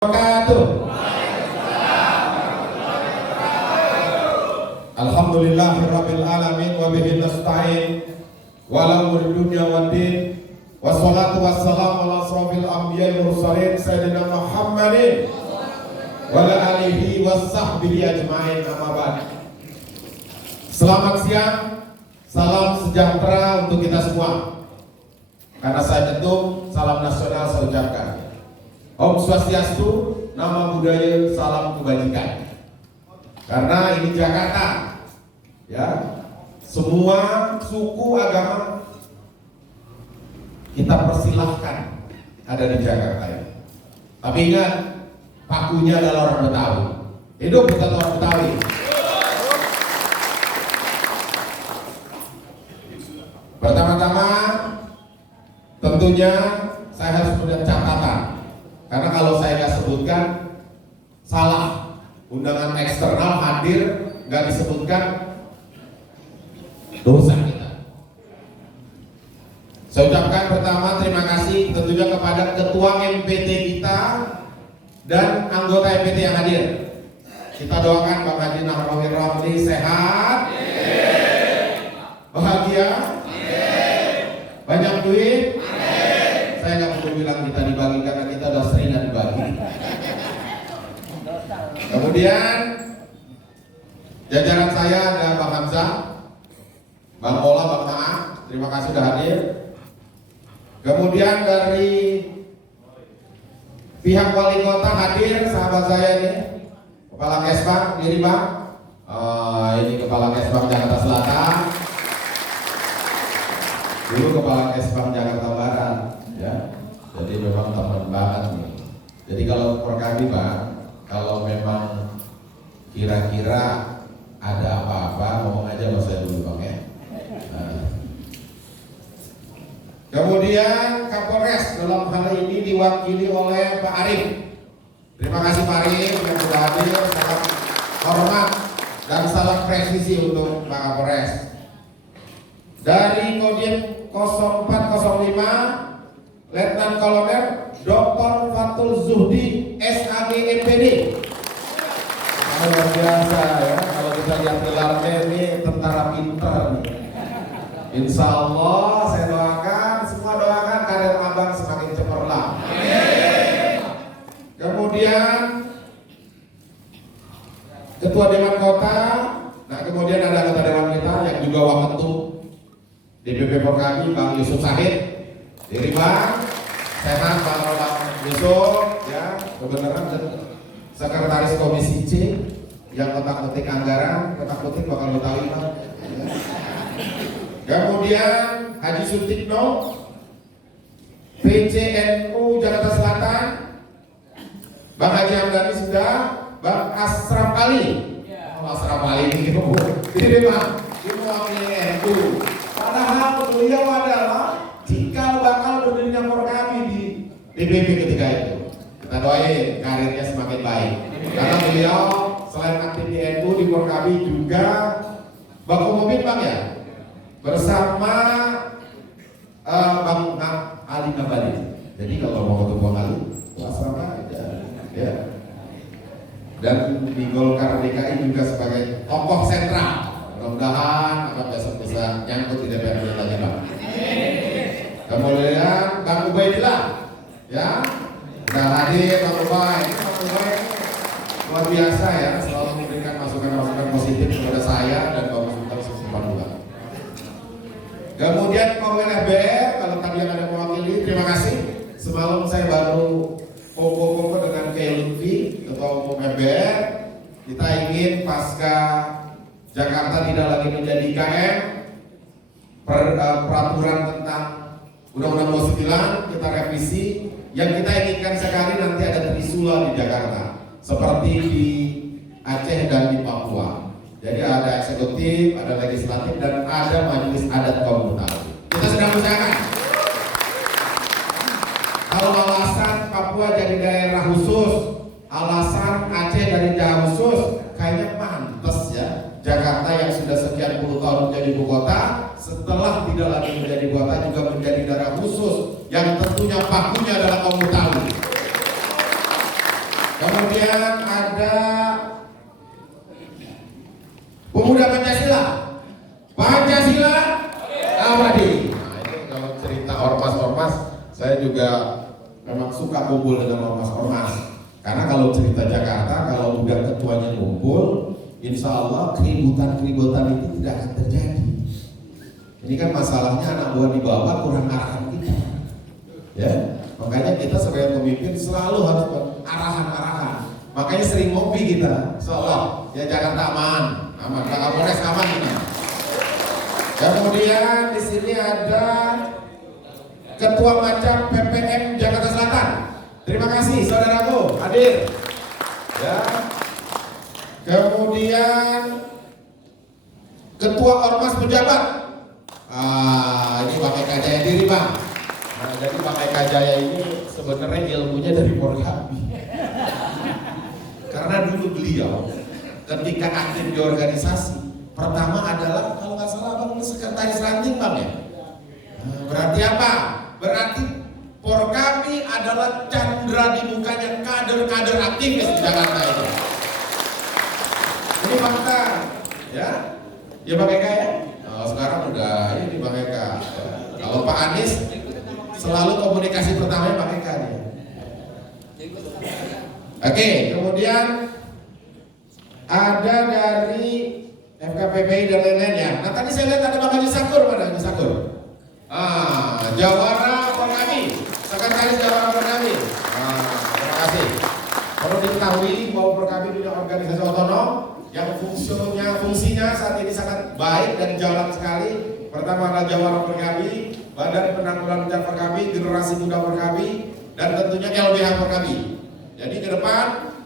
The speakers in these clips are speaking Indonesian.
Wabarakatuh. Alhamdulillahirabbil alamin wa bihi nasta'in wa ala umuri dunya waddin wassalatu wassalamu ala asrofil anbiya'i wal mursalin sayyidina Muhammadin wa ala alihi washabbihi ajmain, amma ba'd. Selamat siang, salam sejahtera untuk kita semua. Karena saya ketum, salam nasional saya ucapkan. Om Swastiastu, nama budaya, salam kebajikan. Karena ini Jakarta, ya, semua suku agama kita persilahkan ada di Jakarta ini. Tapi ingat, pakunya adalah orang Betawi. Hidup bukan orang Betawi. Pertama-tama, tentunya saya harus punya catatan. Karena kalau saya nggak sebutkan salah, undangan eksternal hadir nggak disebutkan, dosa kita. Saya ucapkan pertama terima kasih tentunya kepada Ketua MPT kita dan anggota MPT yang hadir. Kita doakan Pak Haji Nahrawi Ramli sehat, bahagia, banyak duit. Saya nggak perlu bilang kita dibagi karena kita udah sering dibagi. Kemudian jajaran saya ada Bang Hamzah, Bang Ola, Bang Maa, terima kasih sudah hadir. Kemudian dari pihak wali kota hadir, sahabat saya ini, Kepala Kesbang, diri Bang. Ini Kepala Kesbang Jakarta Selatan. Dulu Kepala Kesbang Jakarta Barat. Ya, jadi memang teman banget nih. Jadi kalau Porkabi Bang, kalau memang kira-kira ada apa-apa ngomong aja sama saya dulu Bang ya. Nah. Kemudian Kapolres dalam hal ini diwakili oleh Pak Arif. Terima kasih Pak Arif yang sudah hadir, salam hormat dan salam presisi untuk Pak Kapolres. Dari Kodim 0405 Letnan Kolonel Dr. Fatul Zuhdi SAG MPD. Luar biasa ya, kalau kita lihat gelarnya ini tentara pintar nih. Insya Allah saya doakan, semua doakan karir abang semakin cemerlang. Kemudian Ketua Dewan Kota, nah kemudian ada Ketua Dewan kita yang juga Waketum DPP Porkabi Bang Yusuf Sahid. Diri Bang, sehat Bang Yusuf, ya, kebenaran dan Sekretaris Komisi C yang kotak-kotik anggaran, kotak-kotik bakal Betawi Bang. Ya. Kemudian Haji Sutikno, PCNU Jakarta Selatan, Bang Haji Hamdani sudah, Bang Asraf Ali, Asraf Ali ini diri Bang, ini mewakili NU. Padahal beliau adalah cikal bakal berdirinya Porkabi di DPP ketika itu. Kita doain karirnya semakin baik. Karena beliau selain aktif di NU di Porkabi juga baku mobil Bang ya, bersama Bang Ali Nabali. Jadi kalau mau ketemu Bang Ali, asrama aja, ya. Dan di Golkar DKI juga sebagai tokoh sentral. Mudah-mudahan akan besok bisa nyangkut di DPR lagi Bang. Kemudian Bang Ubaidillah, ya, sudah hadir Bang Ubay. Bang Ubay luar biasa ya, selalu memberikan masukan-masukan positif kepada saya dan Bapak Sultan Sesempat juga. Kemudian Korwil FBR, kalau tadi yang ada mewakili, terima kasih. Semalam saya baru koko dengan Kiai Lutfi, Ketua Umum FBR. Kita ingin pasca Jakarta tidak lagi menjadi IKN, peraturan tentang Undang-Undang 29 kita revisi. Yang kita inginkan sekali nanti ada trisula di Jakarta, seperti di Aceh dan di Papua. Jadi ada eksekutif, ada legislatif, dan ada majelis adat kaum Betawi. Kita sedang usahakan. Kalau alasan Papua jadi daerah khusus, alasan Aceh dari daerah khusus, kayaknya pantas ya. Jakarta yang sudah sekian puluh tahun menjadi ibu kota, setelah tidak lagi menjadi ibu kota juga menjadi daerah khusus yang tentunya pakunya adalah kaum Betawi. Kemudian ada pemuda Pancasila. Pancasila abadi. Nah ini kalau cerita ormas-ormas, saya juga memang suka kumpul dengan ormas-ormas. Karena kalau cerita Jakarta, kalau udah ketuanya ngumpul, insya Allah keributan-keributan itu tidak akan terjadi. Ini kan masalahnya anak buah di bawah kurang arahan kita, ya. Makanya kita sebagai pemimpin selalu harus arahan-arahan. Makanya sering ngopi kita, seolah ya Jakarta aman, Pak Kapolres aman kita. Kemudian di sini ada Ketua Macam PPM Jakarta Selatan. Terima kasih saudaraku hadir. Ya. Kemudian Ketua Ormas Pejabat. Ini pakai kajaya diri bang. Nah, jadi pakai kajaya ini sebenarnya ilmunya dari Porkabi. Karena dulu beliau ketika aktif di organisasi, pertama adalah kalau nggak salah bang sekretaris ranting bang ya. Berarti apa? Berarti Porkabi adalah candra di mukanya kader-kader aktivis di Jakarta itu. Ini fakta, ya. Ya Bang Eka ya. Sekarang udah ini Bang Eka. Kalau Pak Anies selalu komunikasi pertamanya Bang Eka nih. Oke, kemudian ada dari FKPPI dan lain-lain ya. Nah tadi saya lihat ada Bang Haji Sakur, mana Haji Sakur? Jawara Porkabi, sekretaris Jawara Porkabi. Terima kasih. Perlu diketahui bahwa Porkabi punya organisasi otonom yang fungsinya saat ini sangat baik dan jalan sekali. Pertama adalah Jawara Porkabi, Badan Penanggulangan Bencana Porkabi, Generasi Muda Porkabi, dan tentunya LBH Porkabi. Jadi ke depan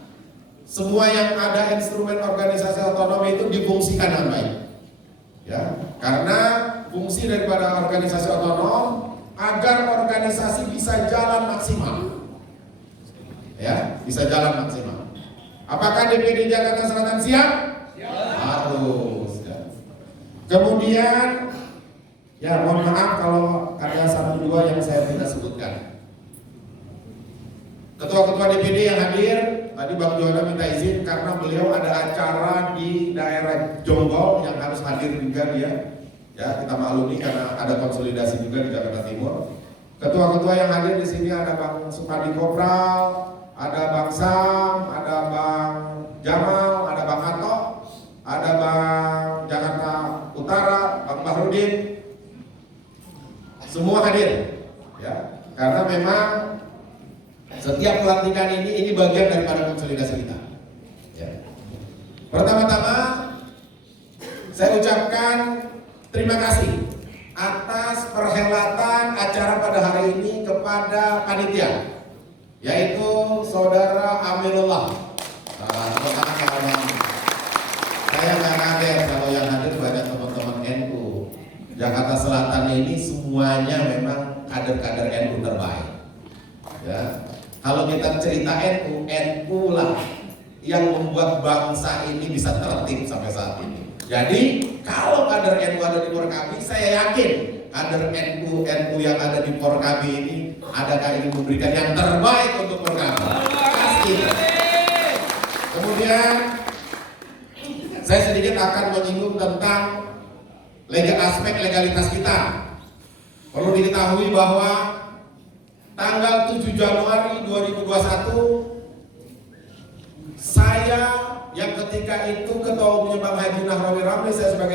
semua yang ada instrumen organisasi otonom itu difungsikan dengan baik. Ya, karena fungsi daripada organisasi otonom agar organisasi bisa jalan maksimal. Ya, bisa jalan maksimal. Apakah DPD Jakarta Selatan siap? Siap. Harus. Ya. Kemudian, ya mohon maaf kalau ada 1-2 yang saya tidak sebutkan. Ketua-ketua DPD yang hadir, tadi Bang Johanna minta izin karena beliau ada acara di daerah Jonggol yang harus hadir juga dia. Ya, kita maklumi karena ada konsolidasi juga di Jakarta Timur. Ketua-ketua yang hadir di sini ada Bang Supadi Kopral, ada Bang Sam, ada Bang Jamal, ada Bang Ato, ada Bang Jakarta Utara, Bang Bahrudin. Semua hadir. Ya, karena memang setiap pelantikan ini bagian daripada konsolidasi kita. Ya. Pertama-tama saya ucapkan terima kasih atas perhelatan acara pada hari ini kepada panitia, yaitu Saudara Aminullah. Saya nggak kaget kalau yang hadir banyak teman-teman NU. Jakarta Selatan ini semuanya memang kader-kader NU terbaik. Ya. Kalau kita cerita NU lah yang membuat bangsa ini bisa tertib sampai saat ini. Jadi kalau kader NU ada di Porkabi, saya yakin kader NU yang ada di Porkabi ini adakah ingin memberikan yang terbaik untuk Porkabi. Pasti. Kemudian saya sedikit akan menyinggung tentang aspek legalitas kita. Perlu diketahui bahwa tanggal 7 Januari 2021 saya yang ketika itu ketua umumnya Bang Haji Nahrawi Ramli, saya sebagai